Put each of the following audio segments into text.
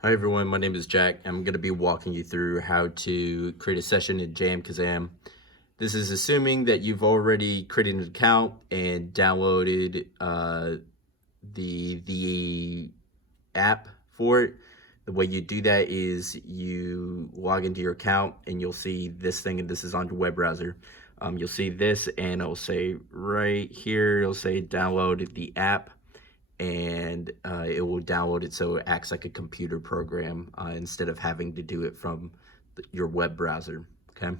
Hi everyone, my name is Jack. I'm going to be walking you through how to create a session in Kazam. This is assuming that you've already created an account and downloaded the app for it. The way you do that is you log into your account and you'll see this thing, and this is on your web browser. You'll see this and it'll say right here, it'll say download the app, and it will download it so it acts like a computer program instead of having to do it from your web browser. Okay.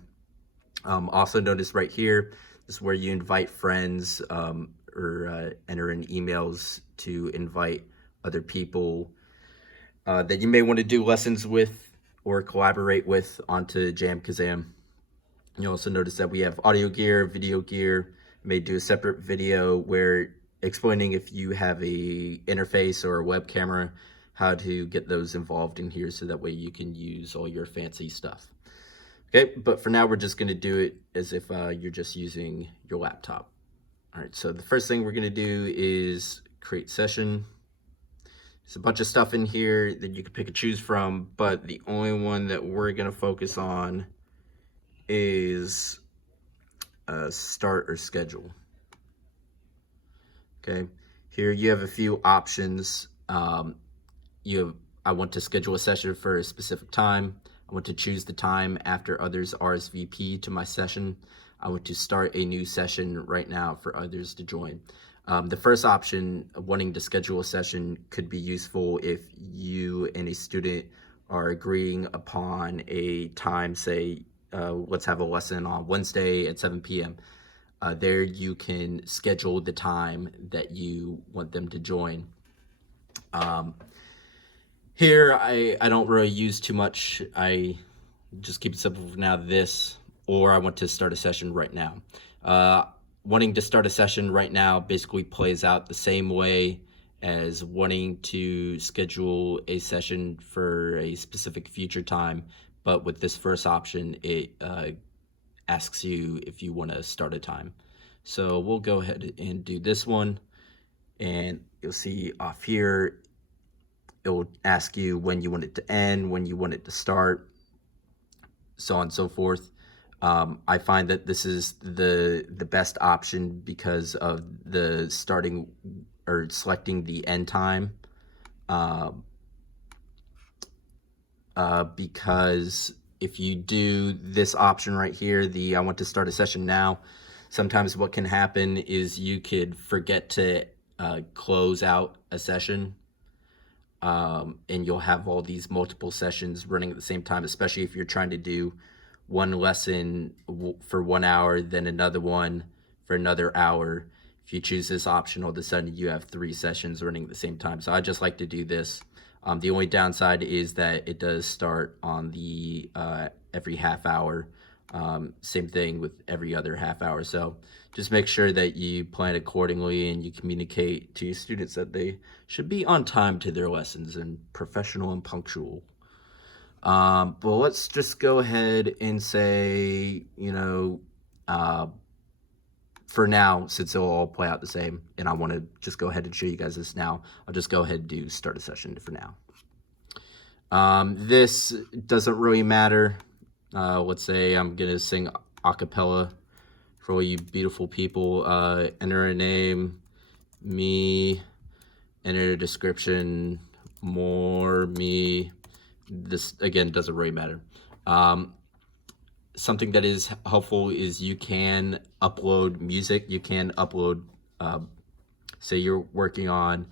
Also notice right here, this is where you invite friends or enter in emails to invite other people that you may want to do lessons with or collaborate with onto Kazam. You also notice that we have audio gear, video gear. I may do a separate video where explaining if you have a interface or a web camera, how to get those involved in here so that way you can use all your fancy stuff. Okay, but for now we're just going to do it as if you're just using your laptop. All right, so the first thing we're going to do is create session. There's a bunch of stuff in here that you can pick and choose from, but the only one that we're going to focus on is start or schedule. Okay, here you have a few options. I want to schedule a session for a specific time. I want to choose the time after others RSVP to my session. I want to start a new session right now for others to join. The first option, wanting to schedule a session, could be useful if you and a student are agreeing upon a time, say, let's have a lesson on Wednesday at 7 p.m. There you can schedule the time that you want them to join. Here, I don't really use too much. I just keep it simple for now, this, or I want to start a session right now. Wanting to start a session right now basically plays out the same way as wanting to schedule a session for a specific future time, but with this first option, it asks you if you want to start a time. So we'll go ahead and do this one, and you'll see off here, it will ask you when you want it to end, when you want it to start, so on and so forth. I find that this is the best option because of the starting or selecting the end time. Because if you do this option right here, the I want to start a session now, sometimes what can happen is you could forget to close out a session, and you'll have all these multiple sessions running at the same time, especially if you're trying to do one lesson for 1 hour, then another one for another hour. If you choose this option, all of a sudden you have 3 sessions running at the same time. So I just like to do this. The only downside is that it does start on the every half hour. Same thing with every other half hour. So just make sure that you plan accordingly and you communicate to your students that they should be on time to their lessons and professional and punctual. But let's just go ahead and say, for now, since it'll all play out the same, and I want to just go ahead and show you guys this now, I'll just go ahead and do start a session for now. This doesn't really matter. Let's say I'm going to sing a cappella for all you beautiful people. Enter a name, me, enter a description, more, me. This, again, doesn't really matter. Something that is helpful is you can upload music. You can upload, say you're working on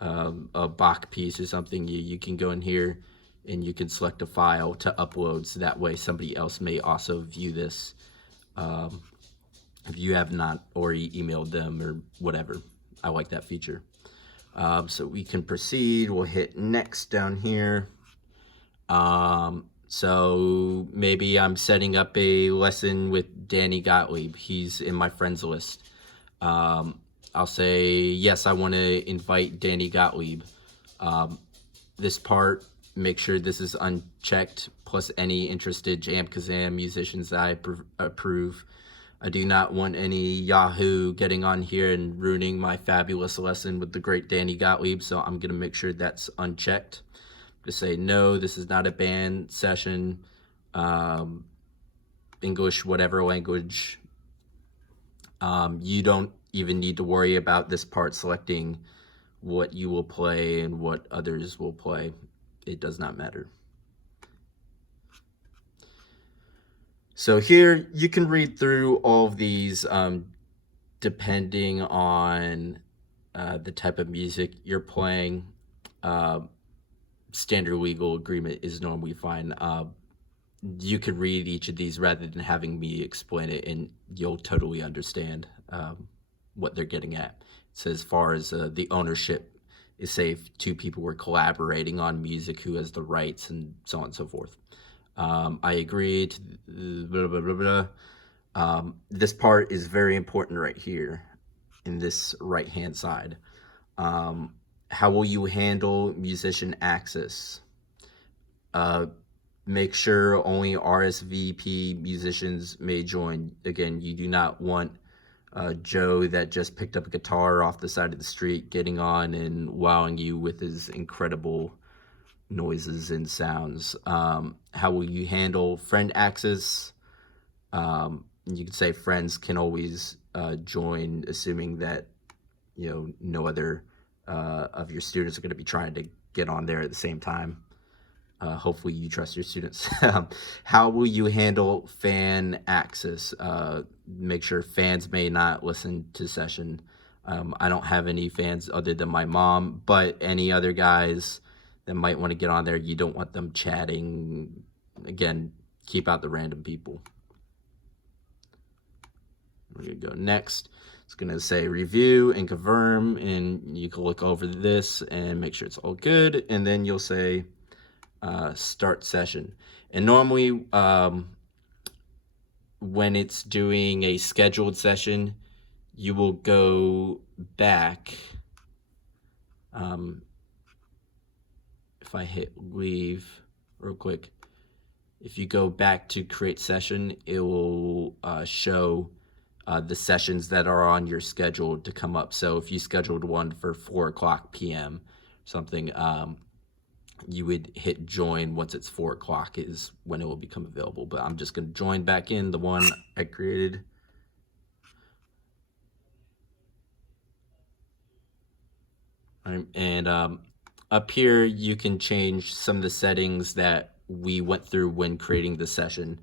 a Bach piece or something, you can go in here and you can select a file to upload, so that way somebody else may also view this if you have not already emailed them or whatever. I like that feature. So we can proceed. We'll hit next down here. So maybe I'm setting up a lesson with Danny Gottlieb. He's in my friends list. I'll say, yes, I want to invite Danny Gottlieb. This part, make sure this is unchecked, plus any interested Kazam musicians that I approve. I do not want any Yahoo getting on here and ruining my fabulous lesson with the great Danny Gottlieb, so I'm going to make sure that's unchecked. to say, no, this is not a band session, English, whatever language. You don't even need to worry about this part selecting what you will play and what others will play. It does not matter. So here you can read through all of these depending on the type of music you're playing. Standard legal agreement is normally fine. You could read each of these rather than having me explain it, and you'll totally understand what they're getting at. So as far as the ownership is, say if two people were collaborating on music, who has the rights and so on and so forth. I agree to blah, blah, blah, blah. This part is very important right here in this right-hand side. How will you handle musician access? Make sure only RSVP musicians may join. Again, you do not want Joe that just picked up a guitar off the side of the street getting on and wowing you with his incredible noises and sounds. How will you handle friend access? You can say friends can always join, assuming that no other of your students are going to be trying to get on there at the same time. Hopefully you trust your students. How will you handle fan access? Make sure fans may not listen to session. I don't have any fans other than my mom, but any other guys that might want to get on there, you don't want them chatting. Again, keep out the random people. We're going to go next. It's going to say review and confirm, and you can look over this and make sure it's all good, and then you'll say start session. And normally when it's doing a scheduled session, you will go back. If I hit leave real quick, if you go back to create session, it will show the sessions that are on your schedule to come up. So if you scheduled one for 4:00 p.m. something, you would hit join once it's 4:00 is when it will become available. But I'm just going to join back in the one I created. And up here, you can change some of the settings that we went through when creating the session.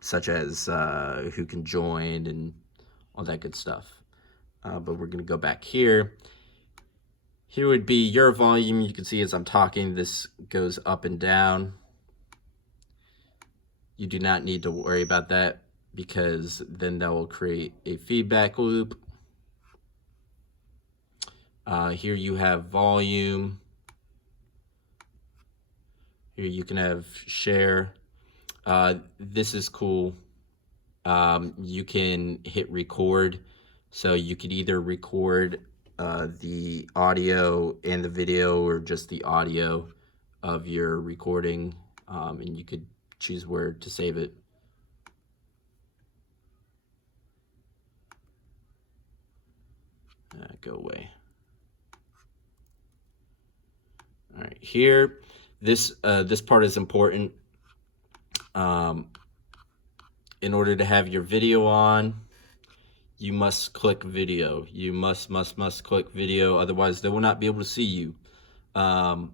Such as who can join and all that good stuff. But we're going to go back here. Here would be your volume. You can see as I'm talking, this goes up and down. You do not need to worry about that because then that will create a feedback loop. Here you have volume. Here you can have share. This is cool. You can hit record. So you could either record the audio and the video or just the audio of your recording. And you could choose where to save it. Go away. All right, here, this part is important. In order to have your video on, you must click video. You must click video, otherwise they will not be able to see you. And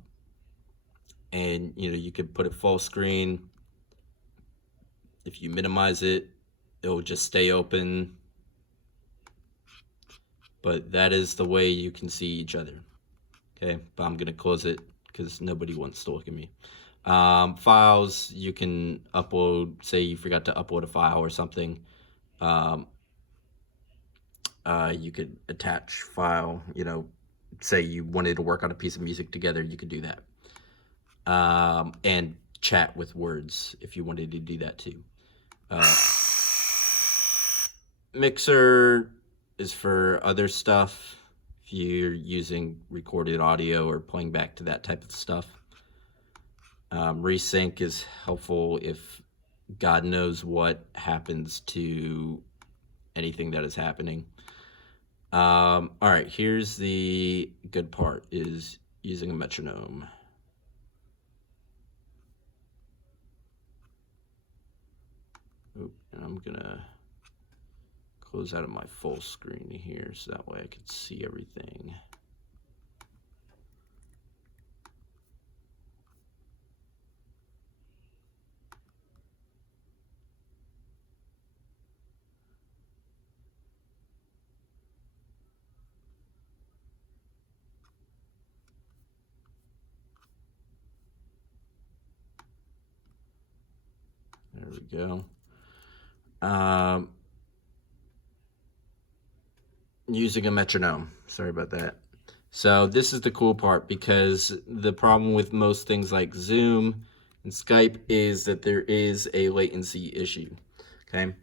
you could put it full screen. If you minimize it, it will just stay open. But that is the way you can see each other. Okay, but I'm gonna close it because nobody wants to look at me. Files, you can upload, say you forgot to upload a file or something. You could attach file, say you wanted to work on a piece of music together, you could do that. And chat with words if you wanted to do that too. Mixer is for other stuff. If you're using recorded audio or playing back to that type of stuff. Resync is helpful if God knows what happens to anything that is happening. All right, here's the good part is using a metronome. Oh, and I'm gonna close out of my full screen here so that way I can see everything. There we go. Using a metronome. Sorry about that. So this is the cool part, because the problem with most things like Zoom and Skype is that there is a latency issue. Okay.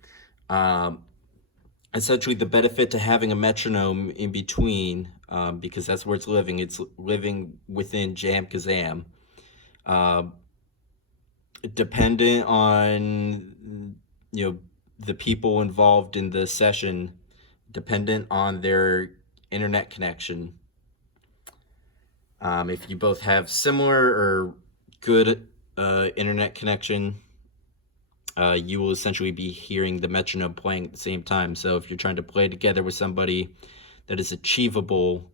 Essentially, the benefit to having a metronome in between, because that's where it's living within Jam Kazam. Dependent on the people involved in the session, dependent on their internet connection. If you both have similar or good internet connection, you will essentially be hearing the metronome playing at the same time. So if you're trying to play together with somebody, that is achievable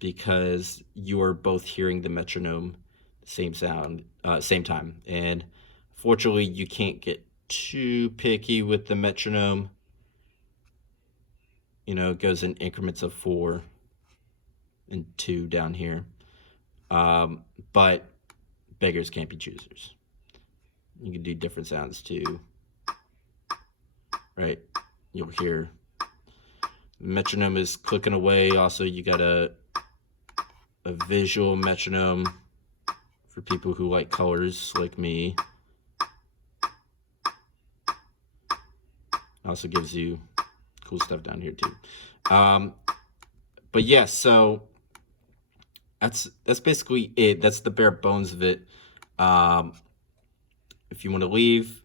because you are both hearing the metronome same sound, same time. And fortunately, you can't get too picky with the metronome. It goes in increments of 4 and 2 down here. But beggars can't be choosers. You can do different sounds too, right? You'll hear the metronome is clicking away. Also, you got a visual metronome for people who like colors like me. Also gives you cool stuff down here too. But yeah, so that's basically it. That's the bare bones of it. If you want to leave,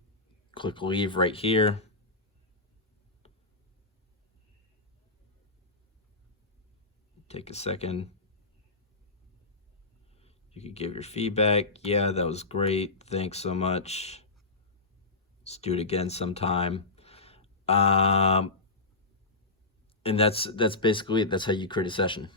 click leave right here. Take a second. You could give your feedback. Yeah, that was great. Thanks so much. Let's do it again sometime. And that's basically it. That's how you create a session.